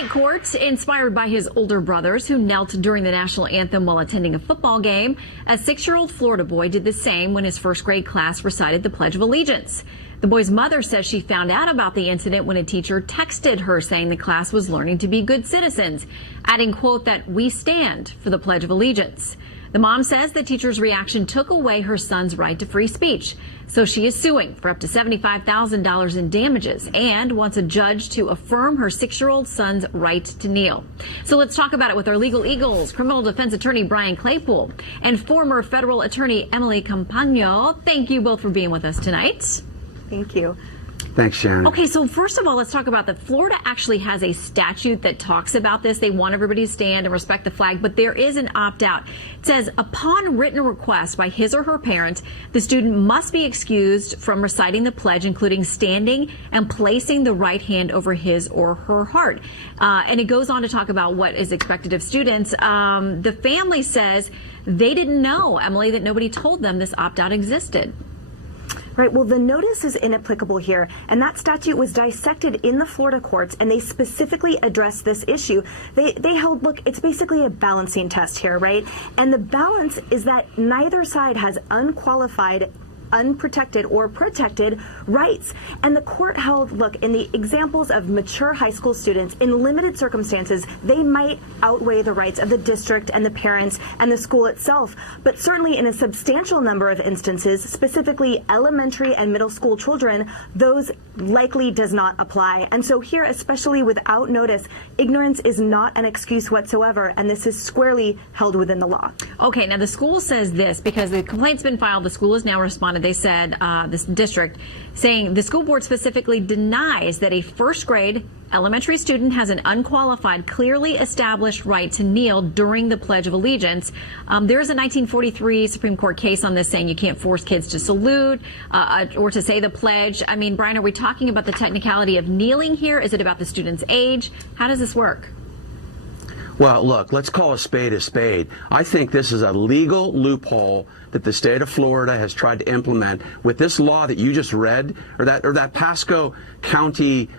Night court, inspired by his older brothers who knelt during the national anthem while attending a football game. A 6-year-old Florida boy did the same when his first grade class recited the Pledge of Allegiance. The boy's mother says she found out about the incident when a teacher texted her saying the class was learning to be good citizens, adding, quote, that we stand for the Pledge of Allegiance. The mom says the teacher's reaction took away her son's right to free speech. So she is suing for up to $75,000 in damages and wants a judge to affirm her 6-year-old son's right to kneel. So let's talk about it with our legal eagles, criminal defense attorney Brian Claypool and former federal attorney Emily Campagno. Thank you both for being with us tonight. Thank you. Thanks, Sharon. Okay, so first of all, let's talk about that. Florida actually has a statute that talks about this. They want everybody to stand and respect the flag, but there is an opt-out. It says, upon written request by his or her parent, the student must be excused from reciting the pledge, including standing and placing the right hand over his or her heart. And it goes on to talk about what is expected of students. The family says they didn't know, Emily, that nobody told them this opt-out existed. Right. Well, the notice is inapplicable here, and that statute was dissected in the Florida courts, and they specifically addressed this issue. They held, look, it's basically a balancing test here, right? And the balance is that neither side has unqualified, unprotected or protected rights. And the court held, look, in the examples of mature high school students, in limited circumstances, they might outweigh the rights of the district and the parents and the school itself. But certainly in a substantial number of instances, specifically elementary and middle school children, those likely does not apply. And so here, especially without notice, ignorance is not an excuse whatsoever, and this is squarely held within the law. Okay, now the school says this because the complaint's been filed. The school has now responded. They said, this district, saying the school board specifically denies that a first grade elementary student has an unqualified, clearly established right to kneel during the Pledge of Allegiance. There is a 1943 Supreme Court case on this saying you can't force kids to salute or to say the pledge. I mean, Brian, are we talking about the technicality of kneeling here? Is it about the student's age? How does this work? Well, look, let's call a spade a spade. I think this is a legal loophole that the state of Florida has tried to implement with this law that you just read, or that Pasco County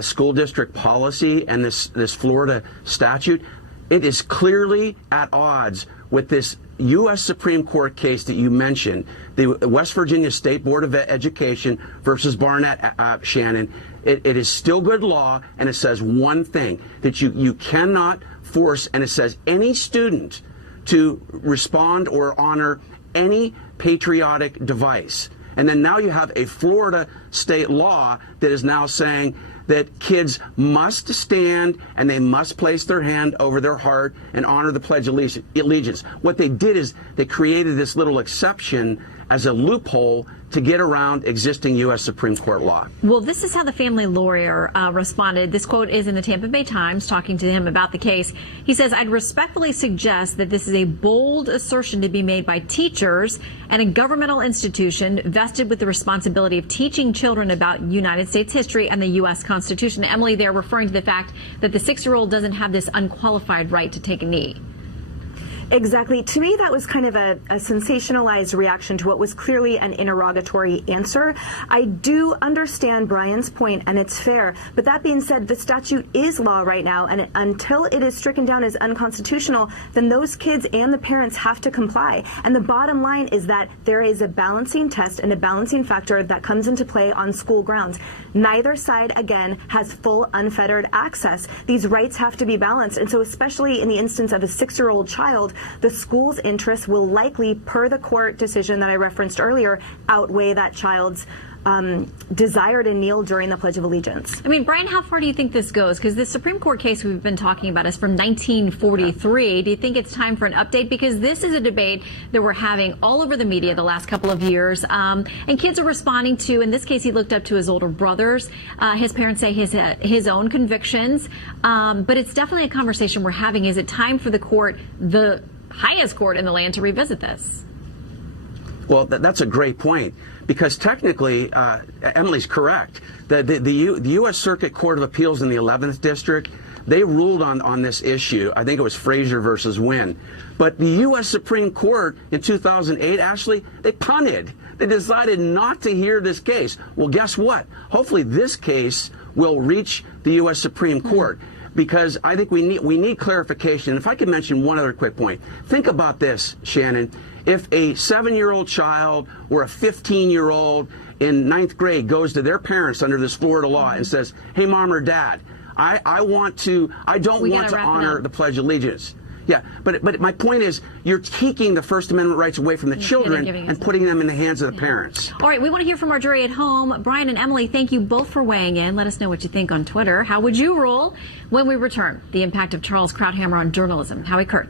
school district policy and this Florida statute. It is clearly at odds with this U.S. Supreme Court case that you mentioned, the West Virginia State Board of Education versus Barnett, Shannon. It is still good law, and it says one thing, that you cannot force, and it says any student to respond or honor any patriotic device. And then now you have a Florida state law that is now saying that kids must stand and they must place their hand over their heart and honor the Pledge of Allegiance. What they did is they created this little exception as a loophole to get around existing U.S. Supreme Court law. Well, this is how the family lawyer responded. This quote is in the Tampa Bay Times, talking to him about the case. He says, I'd respectfully suggest that this is a bold assertion to be made by teachers and a governmental institution vested with the responsibility of teaching children about United States history and the U.S. Constitution. Emily, they're referring to the fact that the 6-year-old doesn't have this unqualified right to take a knee. Exactly. To me, that was kind of a sensationalized reaction to what was clearly an interrogatory answer. I do understand Brian's point, and it's fair. But that being said, the statute is law right now, and until it is stricken down as unconstitutional, then those kids and the parents have to comply. And the bottom line is that there is a balancing test and a balancing factor that comes into play on school grounds. Neither side, again, has full unfettered access. These rights have to be balanced. And so especially in the instance of a 6-year-old child, the school's interests will likely, per the court decision that I referenced earlier, outweigh that child's desire to kneel during the Pledge of Allegiance. I mean, Brian, how far do you think this goes? Because the Supreme Court case we've been talking about is from 1943. Do you think it's time for an update? Because this is a debate that we're having all over the media the last couple of years. And kids are responding to, in this case, he looked up to his older brothers. His parents say his own convictions. But it's definitely a conversation we're having. Is it time for the court, the highest court in the land, to revisit this? Well, that's a great point, because technically, Emily's correct. The U.S. Circuit Court of Appeals in the 11th District, they ruled on this issue. I think it was Frazier versus Wynn. But the U.S. Supreme Court in 2008, Ashley, they punted. They decided not to hear this case. Well, guess what? Hopefully this case will reach the U.S. Supreme Court. because I think we need clarification. If I could mention one other quick point. Think about this, Shannon. If a 7-year-old child or a 15-year-old in 9th grade goes to their parents under this Florida law and says, hey, Mom or Dad, I don't want to honor the Pledge of Allegiance. Yeah, but my point is, you're taking the First Amendment rights away from the children and putting them in the hands of the parents. All right, we want to hear from our jury at home. Brian and Emily, thank you both for weighing in. Let us know what you think on Twitter. How would you rule? When we return, the impact of Charles Krauthammer on journalism. Howie Kurtz.